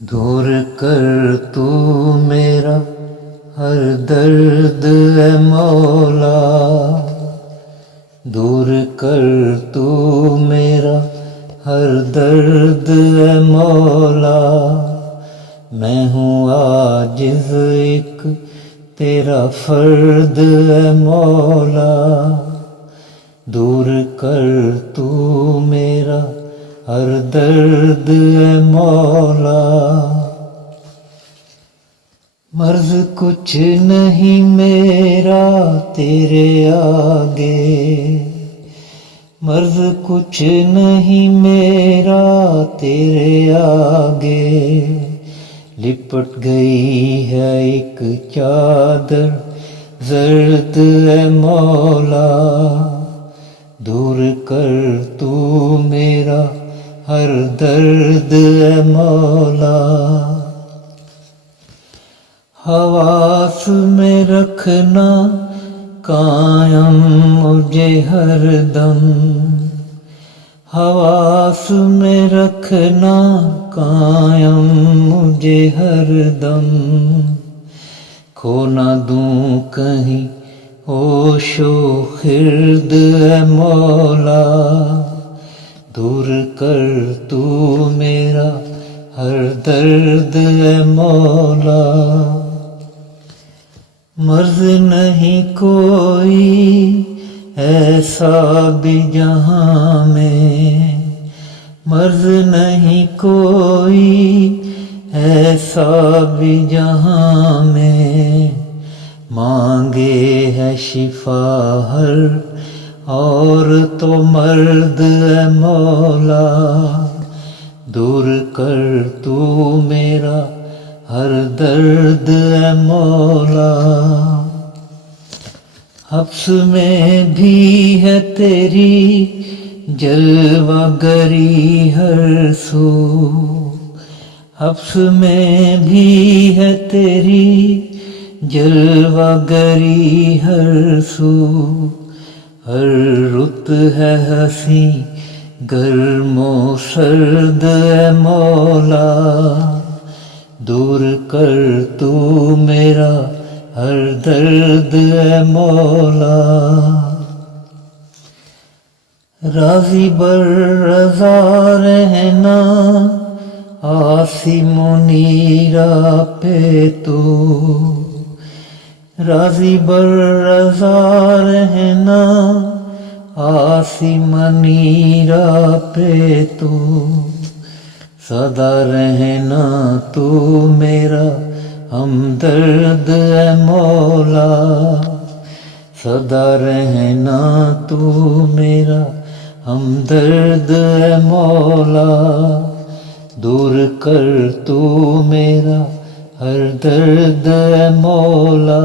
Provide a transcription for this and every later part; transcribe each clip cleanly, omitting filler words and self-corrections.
दूर कर तू मेरा हर दर्द है मौला, दूर कर तू मेरा हर दर्द है मौला। मैं हूँ आजिज़ एक तेरा फर्द है मौला, दूर कर तू मेरा हर दर्द है मौला। मर्ज़ कुछ नहीं मेरा तेरे आगे, मर्ज़ कुछ नहीं मेरा तेरे आगे। लिपट गई है एक चादर ज़र्द है मौला, दूर कर तू मेरा हर दर्द है मौला। हवास में रखना कायम मुझे हर दम, हवास में रखना कायम मुझे हर दम। खो ना दूँ कहीं होशो खिर्द है मौला, दूर कर तू मेरा हर दर्द है मौला। मर्ज़ नहीं कोई ऐसा भी जहाँ में, मर्ज़ नहीं कोई ऐसा भी जहाँ में। मांगे है शिफा हर और तो मर्द है मौला, दूर कर तू मेरा हर दर्द है मौला। हब्स में भी है तेरी जलवागरी हर सू, हब्स में भी है तेरी जलवागरी हर सू। हर रुत है हंसी गर्मो सर्द है मौला, दूर कर तू मेरा हर दर्द है मौला। राज़ी बर रज़ा रहना आसी मुनीरा पे तू, राज़ी बर रज़ा रहना आसी मनीरा पे तू। सदा रहना तू मेरा हमदर्द है मौला, सदा रहना तू मेरा हमदर्द है मौला, दूर कर तू मेरा हर दर्द है मौला,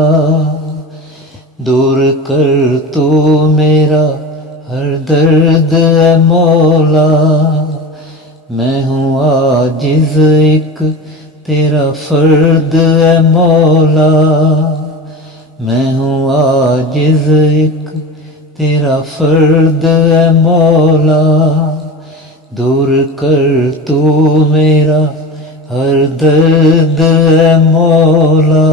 दूर कर तू मेरा हर दर्द है मौला। मैं हूँ आजिज़ एक तेरा फर्द है मौला, मैं हूँ आजिज़ एक तेरा फर्द है मौला, दूर कर तू मेरा हर दर्द है मौला।